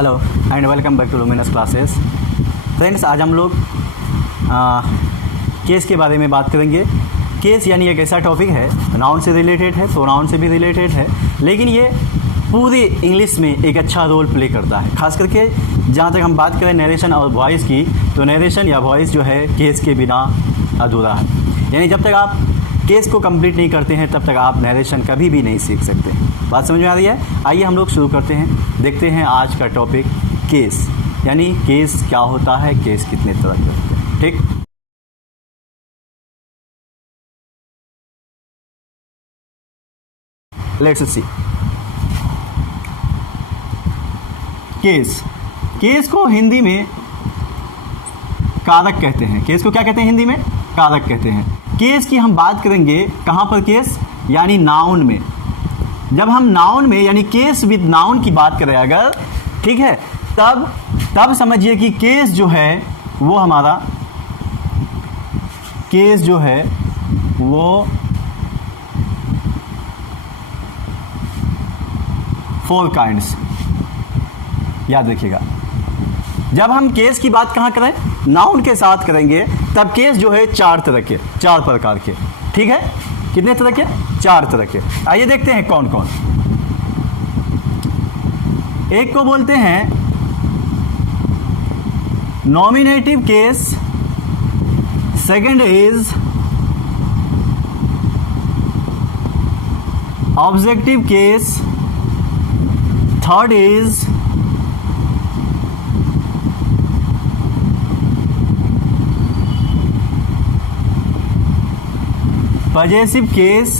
Hello and welcome back to Luminous Classes. Friends, आज हम लोग केस के बारे में बात करेंगे। केस यानी एक ऐसा टॉपिक है, नाउन से रिलेटेड है, प्रोनाउन से भी रिलेटेड है, लेकिन ये पूरी इंग्लिश में एक अच्छा रोल प्ले करता है। खास करके जहाँ तक हम बात करें नरेशन और वॉइस की, तो नरेशन या वॉइस जो है केस के बिना अधूरा है। यानी जब तक आप केस को कंप्लीट नहीं करते हैं तब तक आप नरेशन कभी भी नहीं सीख सकते। बात समझ में आ रही है? आइए हम लोग शुरू करते हैं, देखते हैं आज का टॉपिक केस, यानी केस क्या होता है, केस कितने तरह के होते हैं। ठीक, लेट्स सी। केस, केस को हिंदी में कारक कहते हैं। केस को क्या कहते हैं? हिंदी में कारक कहते हैं। केस की हम बात करेंगे कहाँ पर? केस यानी नाउन में। जब हम नाउन में यानी केस विद नाउन की बात करें अगर, ठीक है, तब समझिए कि केस जो है वो हमारा, केस जो है वो 4 काइंड्स, याद रखिएगा। जब हम केस की बात कहाँ करें? नाउन के साथ करेंगे, तब केस जो है 4 तरह के, 4 प्रकार के। ठीक है, कितने तरह के? 4 तरह के। आइए देखते हैं कौन कौन। एक को बोलते हैं nominative case, second is objective case, third is possessive case,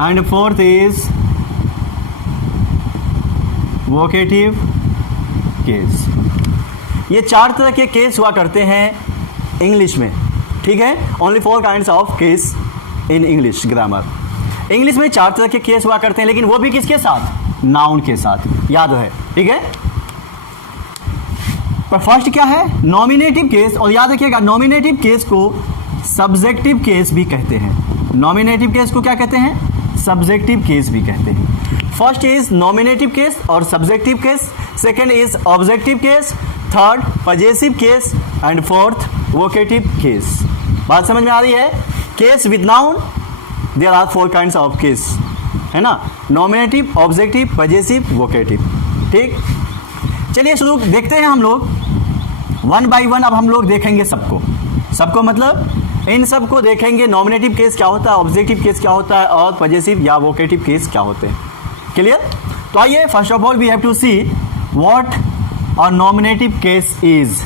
and fourth is vocative case। ये 4 तरह के केस हुआ करते हैं इंग्लिश में। ठीक है, only 4 kinds of case in English grammar. English में 4 तरह के केस हुआ करते हैं, लेकिन वो भी किसके साथ? नाउन के साथ, याद है। ठीक है, पर फर्स्ट क्या है? Nominative case. और याद रखिएगा, नॉमिनेटिव केस को सब्जेक्टिव केस भी कहते हैं। नॉमिनेटिव केस को क्या कहते हैं? सब्जेक्टिव केस भी कहते हैं। फर्स्ट इज नॉमिनेटिव केस और subjective case, second is objective case, third possessive case, and fourth vocative case. बात समझ में आ रही है? Case with noun, there are 4 kinds of case, है ना? Nominative, objective, possessive, vocative. ठीक, चलिए शुरू देखते हैं हम लोग 1 बाय 1। अब हम लोग देखेंगे सबको मतलब इन सबको देखेंगे। नॉमिनेटिव केस क्या होता है, ऑब्जेक्टिव केस क्या होता है, और पजेसिव या वोकेटिव केस क्या होते हैं। क्लियर? तो आइए, first of all we have to see what a nominative case is.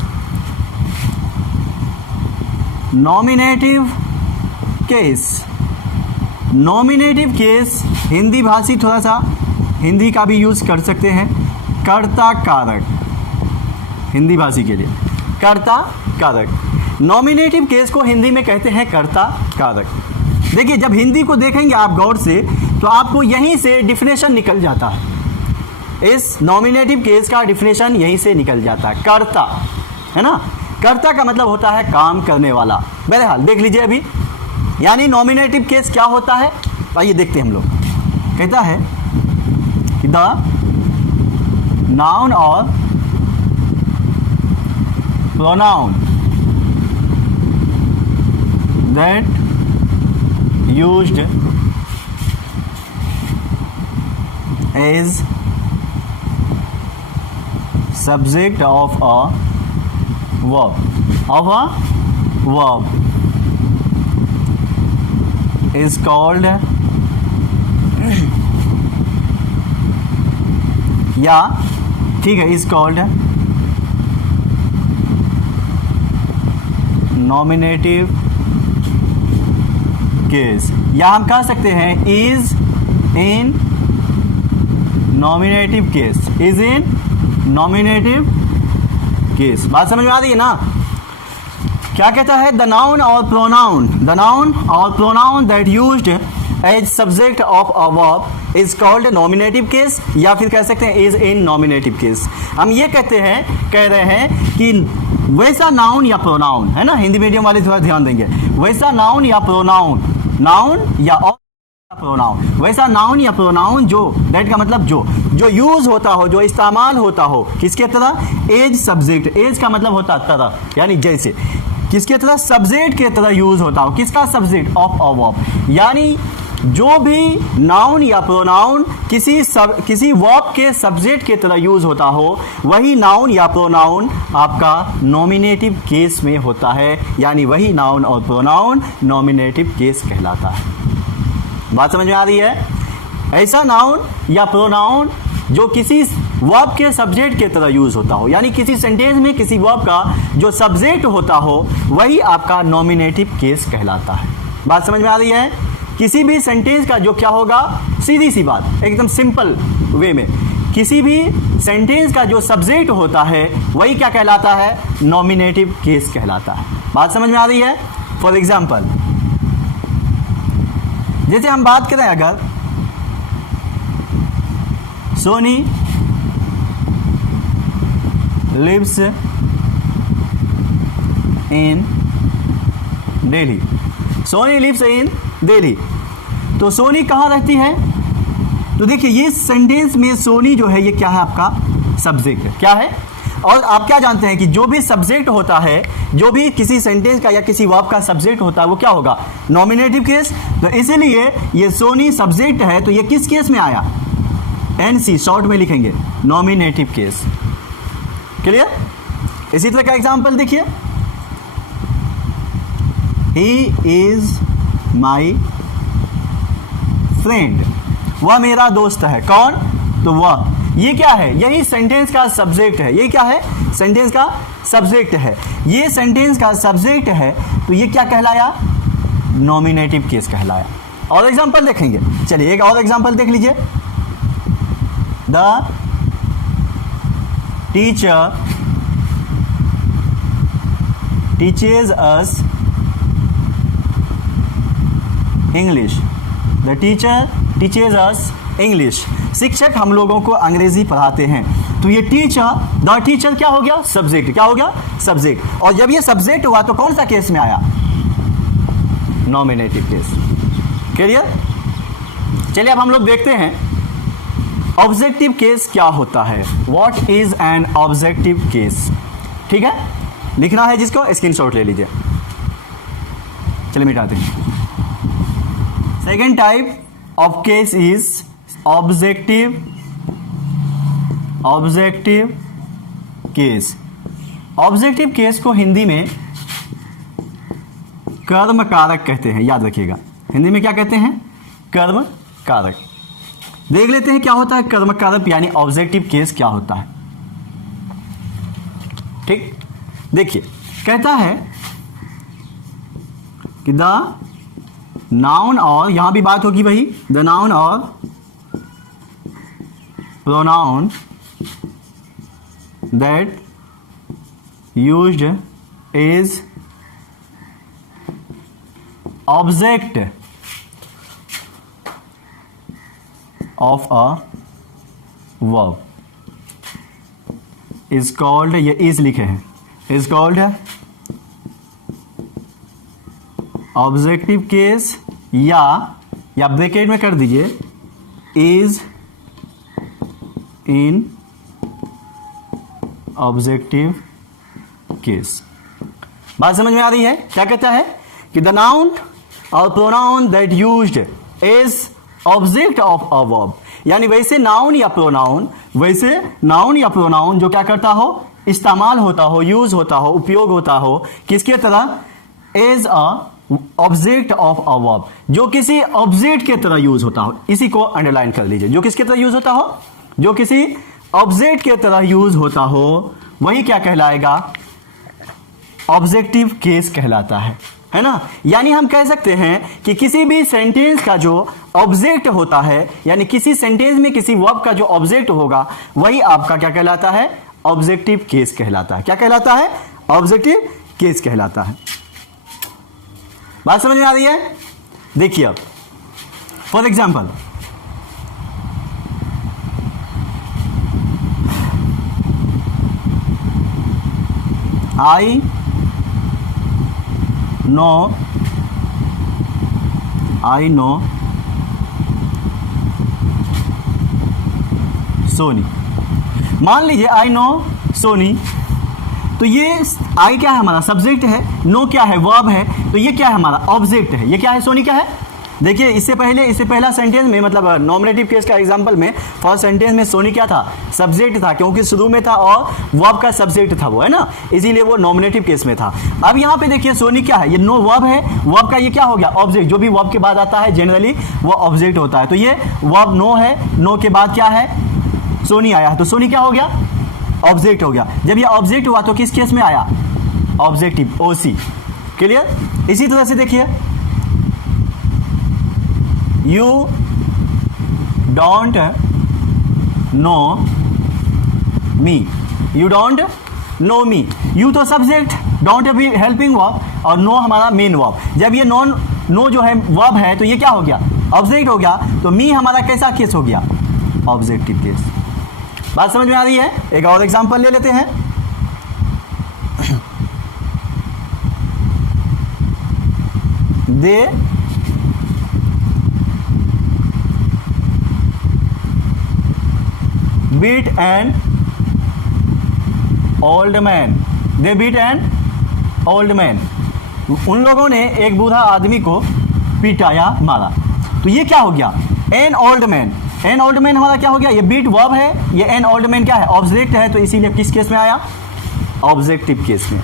Nominative case, nominative case Hindi भाषी, थोड़ा सा हिंदी का भी यूज कर सकते हैं। कर्ता कारक, हिंदी भाषी के लिए कर्ता कारक। नॉमिनेटिव केस को हिंदी में कहते हैं कर्ता कारक। देखिए, जब हिंदी को देखेंगे आप गौर से, तो आपको यहीं से डिफिनेशन निकल जाता है। इस नॉमिनेटिव केस का डिफिनेशन यहीं से निकल जाता है। कर्ता, है ना? कर्ता का मतलब होता है काम करने वाला। बहरहाल देख लीजिए अभी, यानी नॉमिनेटिव केस क्या होता है, आइए देखते हैं हम लोग। कहता है कि द नाउन और pronoun that used as subject of a verb is called या ठीक है, is called nominative केस, या हम कह सकते हैं is in nominative case, is in nominative case. बात समझ में आ रही है ना? क्या कहता है? द नाउन और pronoun that used as subject of a verb is called nominative case, या फिर कह सकते हैं इज इन नॉमिनेटिव केस। हम ये कह रहे हैं कि वैसा नाउन या प्रोनाउन, है ना, हिंदी मीडियम वाले थोड़ा ध्यान देंगे, वैसा नाउन या प्रोनाउन, नाउन या प्रोनाउन, वैसा नाउन या प्रोनाउन जो, दैट का मतलब जो यूज होता हो, जो इस्तेमाल होता हो किसके तरह, एज सब्जेक्ट, एज का मतलब होता तरह, यानी जैसे, किसके तरह, सब्जेक्ट के तरह यूज होता हो, किसका सब्जेक्ट, ऑफ, यानी जो भी नाउन या प्रोनाउन किसी वर्ब के सब्जेक्ट के तरह यूज होता हो, वही नाउन या प्रोनाउन आपका नॉमिनेटिव केस में होता है, यानी वही नाउन और प्रोनाउन नॉमिनेटिव केस कहलाता है। बात समझ में आ रही है? ऐसा नाउन या प्रोनाउन जो किसी वर्ब के सब्जेक्ट के तरह यूज होता हो, यानी किसी सेंटेंस में किसी वर्ब का जो सब्जेक्ट होता हो, वही आपका नॉमिनेटिव केस कहलाता है। बात समझ में आ रही है? किसी भी सेंटेंस का जो क्या होगा, सीधी सी बात, एकदम सिंपल वे में, किसी भी सेंटेंस का जो सब्जेक्ट होता है वही क्या कहलाता है, नॉमिनेटिव केस कहलाता है। बात समझ में आ रही है? फॉर एग्जाम्पल, जैसे हम बात करें, अगर Soni lives in Delhi, Soni lives in Delhi, तो सोनी कहाँ रहती है? तो देखिए ये सेंटेंस में सोनी जो है ये क्या है, आपका सब्जेक्ट क्या है। और आप क्या जानते हैं कि जो भी सब्जेक्ट होता है, जो भी किसी सेंटेंस का या किसी वर्ब का सब्जेक्ट होता है, वो क्या होगा, नॉमिनेटिव केस। तो इसीलिए ये सोनी सब्जेक्ट है, तो ये किस केस में आया, एनसी शॉर्ट में लिखेंगे, नॉमिनेटिव केस। क्लियर? इसी तरह का एग्जांपल देखिए, ही इज माई फ्रेंड, वह मेरा दोस्त है। कौन? तो वह, ये क्या है, यही सेंटेंस का सब्जेक्ट है। ये क्या है, सेंटेंस का सब्जेक्ट है। ये सेंटेंस का सब्जेक्ट है, तो ये क्या कहलाया, नॉमिनेटिव केस कहलाया। और एग्जांपल देखेंगे, चलिए एक और एग्जांपल देख लीजिए। The teacher teaches us English, the teacher teaches us English, शिक्षक हम लोगों को अंग्रेजी पढ़ाते हैं। तो ये टीचर, द टीचर क्या हो गया, सब्जेक्ट, क्या हो गया, सब्जेक्ट। और जब ये सब्जेक्ट हुआ तो कौन सा केस में आया, नॉमिनेटिव केस। क्लियर? चलिए अब हम लोग देखते हैं ऑब्जेक्टिव केस क्या होता है। What is an objective case? ठीक है, लिखना है जिसको, स्क्रीनशॉट ले लीजिए। चलिए मिटाते हैं। Second type of case is objective case. Objective case को हिंदी में कर्म कारक कहते हैं, याद रखिएगा। हिंदी में क्या कहते हैं, कर्म कारक। देख लेते हैं क्या होता है कर्म कारक, यानी ऑब्जेक्टिव केस क्या होता है। ठीक, देखिए कहता है कि द नाउन, और यहां भी बात होगी वही, द नाउन और pronoun that used is object of a verb is called, ये इज लिखे हैं, इज कॉल्ड ऑब्जेक्टिव केस, या ब्रैकेट में कर दीजिए इज इन ऑब्जेक्टिव केस। बात समझ में आ रही है? क्या कहता है कि द नाउन और pronoun that used is object of a verb, यानी वैसे नाउन या प्रोनाउन, जो क्या करता हो, इस्तेमाल होता हो, यूज होता हो, उपयोग होता हो, किसके तरह, as a object of a verb, जो किसी ऑब्जेक्ट के तरह यूज होता हो। इसी को अंडरलाइन कर लीजिए, जो किसके तरह यूज होता हो, जो किसी ऑब्जेक्ट के तरह यूज होता हो, वही क्या कहलाएगा, ऑब्जेक्टिव केस कहलाता है ना। यानी हम कह सकते हैं कि किसी भी सेंटेंस का जो ऑब्जेक्ट होता है, यानी किसी सेंटेंस में किसी वर्ब का जो ऑब्जेक्ट होगा, वही आपका क्या कहलाता है, ऑब्जेक्टिव केस कहलाता है। क्या कहलाता है, ऑब्जेक्टिव केस कहलाता है। बात समझ में आ रही है? देखिए अब for example, I know Soni. मान लीजिए आई नो सोनी, तो ये आई क्या है हमारा सब्जेक्ट है, नो क्या है वर्ब है, तो ये क्या है हमारा ऑब्जेक्ट है। ये क्या है सोनी क्या है, देखिए इससे पहला सेंटेंस में मतलब नॉमिनेटिव केस का एग्जांपल में फर्स्ट सेंटेंस में सोनी क्या था, सब्जेक्ट था, क्योंकि शुरू में था और वर्ब का सब्जेक्ट था वो, है ना, इसीलिए वो नॉमिनेटिव केस में था। अब यहाँ पे देखिए सोनी क्या है, ये नो वर्ब है, वर्ब का ये क्या हो गया ऑब्जेक्ट, जो भी वर्ब के बाद आता है जनरली वो ऑब्जेक्ट होता है। तो ये वर्ब नो है, नो के बाद क्या है सोनी आया है, तो सोनी क्या हो गया ऑब्जेक्ट हो गया। जब ये ऑब्जेक्ट हुआ तो किस केस में आया, ऑब्जेक्टिव, ओसी। क्लियर। इसी तरह से देखिए you don't know me, you don't know me, you तो सब्जेक्ट, डोंट भी हेल्पिंग वर्ब और नो हमारा मेन वर्ब। जब ये नो जो है वर्ब है तो ये क्या हो गया ऑब्जेक्ट हो गया, तो मी हमारा कैसा केस हो गया ऑब्जेक्टिव केस। बात समझ में आ रही है। एक और एग्जांपल ले लेते हैं। They beat an old man, they beat an old man, उन लोगों ने एक बूढ़ा आदमी को पिटाया मारा। तो ये क्या हो गया N old man, N old man हमारा क्या हो गया, ये बीट वर्ब है, ये एन ओल्ड मैन क्या है ऑब्जेक्ट है, तो इसीलिए किस केस में आया ऑब्जेक्टिव केस में।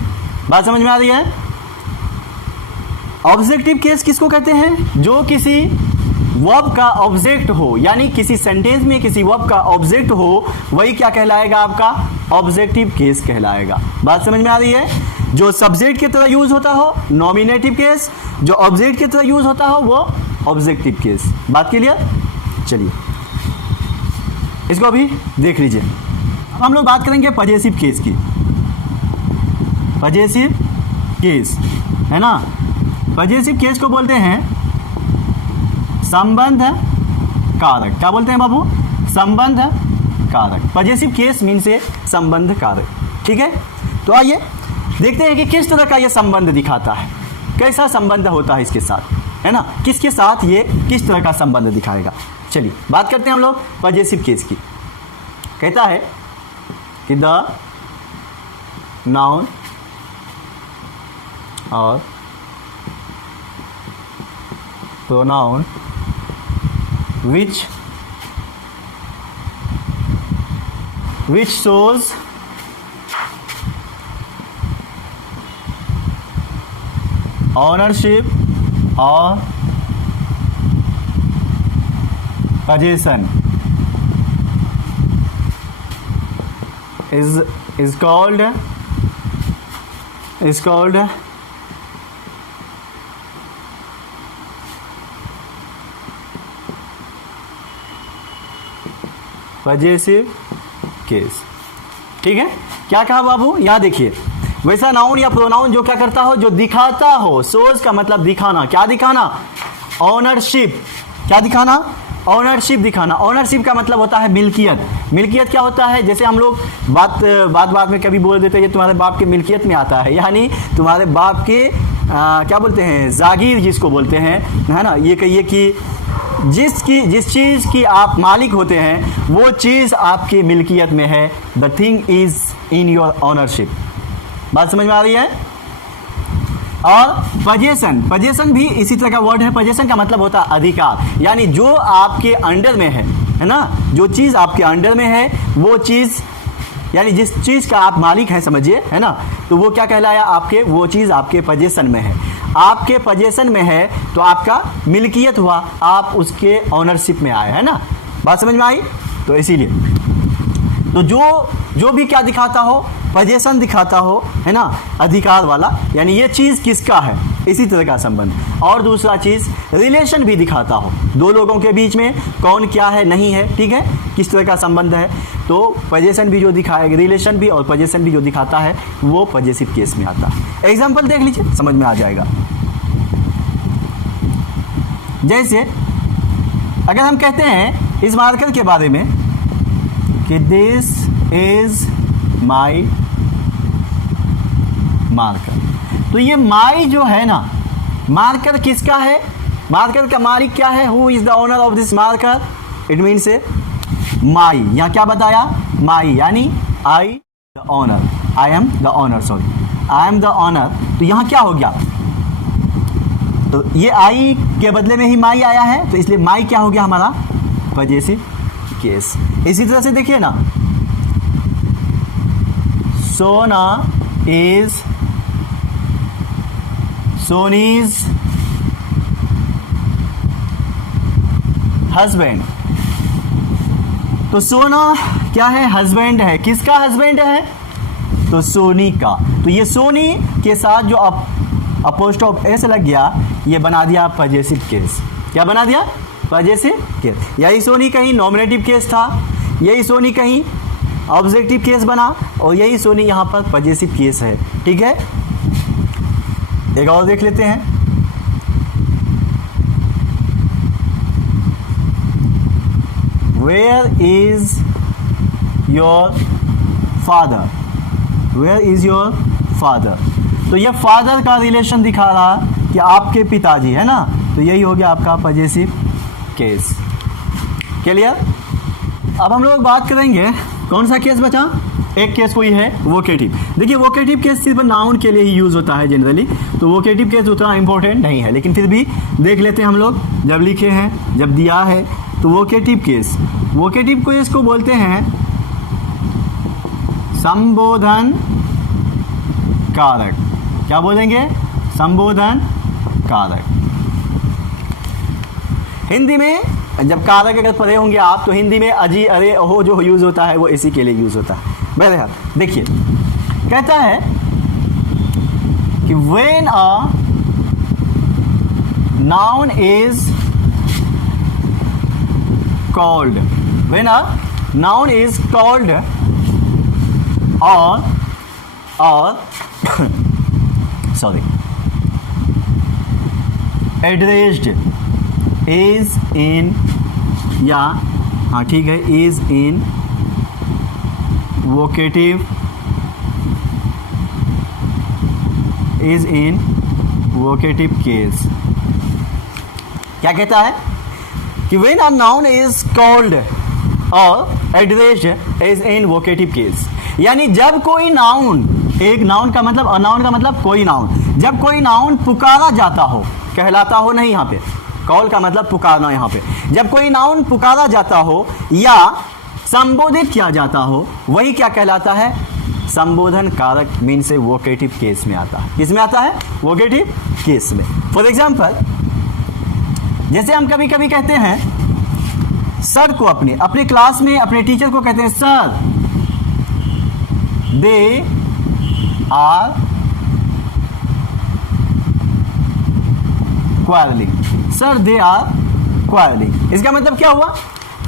बात समझ में आ रही है। ऑब्जेक्टिव केस किसको कहते हैं, जो किसी वर्ब का ऑब्जेक्ट हो, यानी किसी सेंटेंस में किसी वर्ब का ऑब्जेक्ट हो, वही क्या कहलाएगा आपका ऑब्जेक्टिव केस कहलाएगा। बात समझ में आ रही है। जो सब्जेक्ट की तरह यूज होता हो नॉमिनेटिव केस, जो ऑब्जेक्ट की तरह यूज होता हो वो ऑब्जेक्टिव केस। बात क्लियर। चलिए इसको अभी देख लीजिए। अब हम लोग बात करेंगे पजेसिव केस की। पजेसिव केस है ना, पजेसिव केस को बोलते हैं संबंध कारक। क्या बोलते हैं बाबू, संबंध कारक। पजेसिव केस मीन से संबंध कारक। ठीक है, तो आइए देखते हैं कि किस तरह का ये संबंध दिखाता है, कैसा संबंध होता है इसके साथ, है ना, किसके साथ ये किस तरह का संबंध दिखाएगा। चलिए बात करते हैं हम लोग पजेसिव केस की। कहता है कि द नाउन और pronoun which shows ownership or possession is called possessive case. ठीक है, क्या कहा बाबू, यहाँ देखिए वैसा नाउन या प्रोनाउन जो क्या करता हो, जो दिखाता हो, सोज का मतलब दिखाना, क्या दिखाना ऑनरशिप, क्या दिखाना ऑनरशिप दिखाना। ऑनरशिप का मतलब होता है मिल्कियत। मिल्कियत क्या होता है, जैसे हम लोग बात में कभी बोल देते हैं ये तुम्हारे बाप के मिल्कियत में आता है, यानी तुम्हारे बाप के क्या बोलते हैं जागीर जिसको बोलते हैं, है ना। ये कहिए कि जिस चीज़ की आप मालिक होते हैं वो चीज़ आपकी मिल्कियत में है। The thing is in your ownership. बात समझ में आ रही है। और पजेशन भी इसी तरह का वर्ड है। पजेशन का मतलब होता है अधिकार, यानी जो आपके अंडर में है ना, जो चीज़ आपके अंडर में है वो चीज़, यानी जिस चीज़ का आप मालिक हैं समझिए, है ना, तो वो क्या कहलाया आपके, वो चीज़ आपके पजेशन में है। आपके पजेशन में है तो आपका मिल्कियत हुआ, आप उसके ऑनरशिप में आए, है ना। बात समझ में आई। तो इसीलिए तो जो भी क्या दिखाता हो, पजेशन दिखाता हो, है ना, अधिकार वाला, यानी ये चीज़ किसका है, इसी तरह का संबंध। और दूसरा चीज़ रिलेशन भी दिखाता हो, दो लोगों के बीच में कौन क्या है नहीं है, ठीक है, किस तरह का संबंध है। तो पजेशन भी जो दिखाएगा, रिलेशन भी और पजेशन भी जो दिखाता है वो पजेसिव केस में आता है। एग्जाम्पल देख लीजिए, समझ में आ जाएगा। जैसे अगर हम कहते हैं इस मार्कर के बारे में कि दिस इज माई मार्कर, तो ये माई जो है ना, मार्कर किसका है, मार्कर का मालिक क्या है, who is the owner of this marker, it means my, यहाँ क्या बताया, माई यानी I the owner, I am the owner, sorry I am the owner. तो यहाँ क्या हो गया, तो ये आई के बदले में ही माई आया है, तो इसलिए माई क्या हो गया हमारा पजेसिव केस। इसी तरह से देखिए ना, सोना इज सोनीज हस्बैंड। तो सोना क्या है, हस्बैंड है, किसका हस्बैंड है, तो सोनी का। तो ये सोनी के साथ जो अपोस्ट्रोफ एस लग गया, ये बना दिया पजेसिव केस। क्या बना दिया, पजेसिव केस। यही सोनी कहीं नॉमिनेटिव केस था, यही सोनी कहीं ऑब्जेक्टिव केस बना, और यही सोनी यहाँ पर पजेसिव केस है। ठीक है, एक और देख लेते हैं। Where is your father? Where is your father? तो ये फादर का रिलेशन दिखा रहा कि आपके पिताजी, है ना, तो यही हो गया आपका पजेसिव केस। क्लियर। अब हम लोग बात करेंगे कौन सा केस बचा, एक केस कोई है वोकेटिव। देखिए वोकेटिव केस सिर्फ नाउन के लिए ही यूज होता है जनरली, तो वोकेटिव केस उतना इंपॉर्टेंट नहीं है, लेकिन फिर भी देख लेते हैं हम लोग। जब लिखे हैं, जब दिया है, तो वोकेटिव केस, वोकेटिव केस को बोलते हैं संबोधन कारक। क्या बोलेंगे, संबोधन कारक। हिंदी में जब कारक अगर पढ़े होंगे आप, तो हिंदी में अजी, अरे, ओहो जो यूज होता है वो इसी के लिए यूज होता है। बहरहाल देखिए, कहता है कि when a noun is called, when a noun is called or sorry addressed is in, या हाँ ठीक है, is in vocative, is in vocative case। क्या कहता है कि when a noun is called or addressed is in vocative case, यानी जब कोई नाउन, एक नाउन का मतलब, अनाउन का मतलब कोई नाउन, जब कोई नाउन पुकारा जाता हो, कहलाता हो नहीं, यहाँ पे कॉल का मतलब पुकारना, यहाँ पे जब कोई नाउन पुकारा जाता हो या संबोधित किया जाता हो, वही क्या कहलाता है, संबोधन कारक, मीन से वोकेटिव केस में आता है। किस में आता है, वोकेटिव केस में। फॉर एग्जाम्पल, जैसे हम कभी कभी कहते हैं सर को, अपने क्लास में अपने टीचर को कहते हैं sir they are quarrelling, sir they are quarrelling. इसका मतलब क्या हुआ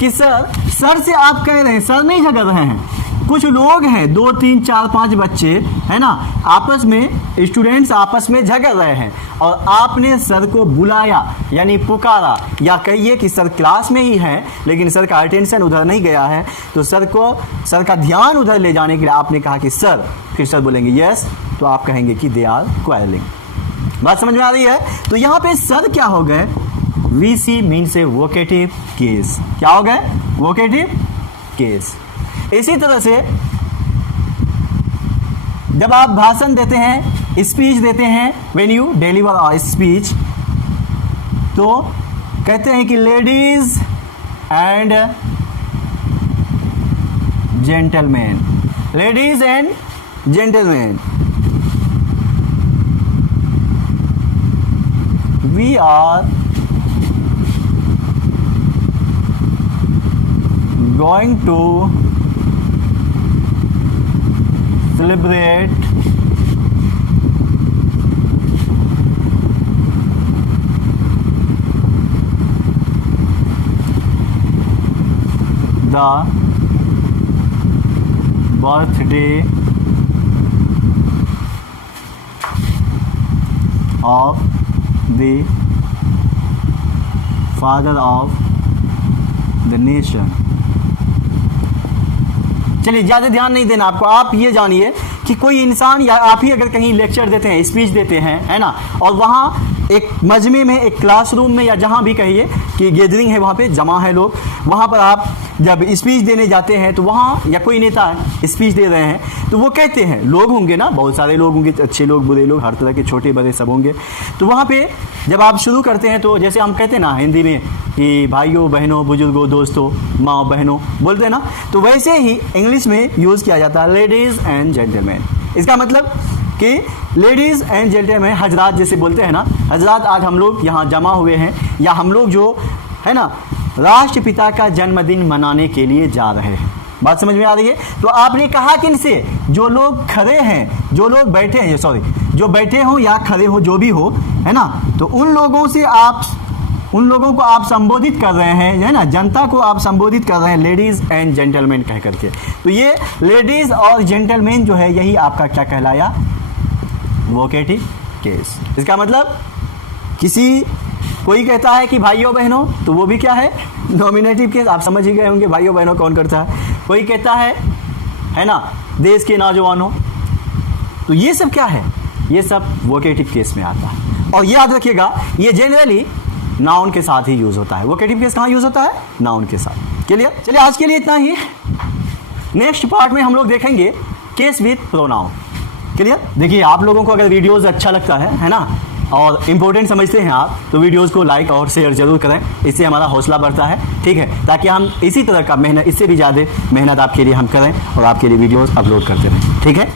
कि सर से आप कह रहे हैं, सर नहीं झगड़ रहे हैं, कुछ लोग हैं, 2 3 4 5 बच्चे है ना, आपस में, स्टूडेंट्स आपस में झगड़ रहे हैं, और आपने सर को बुलाया यानी पुकारा, या कहिए कि सर क्लास में ही है लेकिन सर का अटेंशन उधर नहीं गया है, तो सर का ध्यान उधर ले जाने के लिए आपने कहा कि सर, फिर सर बोलेंगे यस, तो आप कहेंगे कि दे आर क्वारलिंग। बात समझ में आ रही है। तो यहाँ पे सर क्या हो गए, वीसी मीन से वोकेटिव केस। क्या हो गए, वोकेटिव केस। इसी तरह से जब आप भाषण देते हैं, स्पीच देते हैं, when you deliver a speech, तो कहते हैं कि ladies and gentleman, ladies and gentleman, we are going to celebrate the birthday of the father of the nation। चलिए ज़्यादा ध्यान नहीं देना आपको, आप ये जानिए कि कोई इंसान, या आप ही अगर कहीं लेक्चर देते हैं, स्पीच देते हैं, है ना, और वहाँ एक मजमे में, एक क्लासरूम में, या जहाँ भी कहिए कि गैदरिंग है, वहाँ पे जमा है लोग, वहाँ पर आप जब स्पीच देने जाते हैं तो वहाँ, या कोई नेता स्पीच दे रहे हैं तो वो कहते हैं, लोग होंगे ना, बहुत सारे लोग होंगे, अच्छे लोग, बुरे लोग, हर तरह के, छोटे बड़े सब होंगे। तो वहाँ पे जब आप शुरू करते हैं तो जैसे हम कहते हैं ना हिंदी में कि भाइयों बहनों बुजुर्गों दोस्तों माँ बहनों बोलते हैं ना, तो वैसे ही इंग्लिश में यूज़ किया जाता है लेडीज़ एंड जेंटलमैन। इसका मतलब कि लेडीज़ एंड जेंटलमैन, हजरात जैसे बोलते हैं ना, हजरात आज हम लोग यहाँ जमा हुए हैं, या हम लोग जो है ना राष्ट्रपिता का जन्मदिन मनाने के लिए जा रहे हैं। बात समझ में आ रही है? तो आपने कहा किनसे? जो लोग खड़े हैं, जो लोग बैठे हैं, सॉरी, जो बैठे हो या खड़े हो, जो भी हो, है ना, तो उन लोगों से आप, उन लोगों को आप संबोधित कर रहे हैं, है ना, जनता को आप संबोधित कर रहे हैं लेडीज़ एंड जेंटलमैन कह करके। तो ये लेडीज़ और जेंटलमैन जो है, यही आपका क्या कहलाया? Vocative case. इसका मतलब किसी, कोई कहता है कि भाइयों बहनों, तो वो भी क्या है? Nominative case. आप समझ ही गए होंगे भाइयों बहनों कौन करता है। कोई कहता है ना, देश के नौजवानों, तो ये सब क्या है? ये सब वोकेटिव केस में आता है। और याद रखिएगा, ये जनरली नाउन के साथ ही यूज होता है। वोकेटिव केस कहाँ यूज होता है? नाउन के साथ। क्लियर? चलिए आज के लिए इतना ही। नेक्स्ट पार्ट में हम लोग देखेंगे केस विथ प्रोनाउन। क्लियर? देखिए, आप लोगों को अगर वीडियोस अच्छा लगता है ना, और इम्पोर्टेंट समझते हैं आप, तो वीडियोस को लाइक और शेयर जरूर करें। इससे हमारा हौसला बढ़ता है, ठीक है, ताकि हम इसी तरह का मेहनत, इससे भी ज़्यादा मेहनत आपके लिए हम करें और आपके लिए वीडियोस अपलोड करते रहें। ठीक है।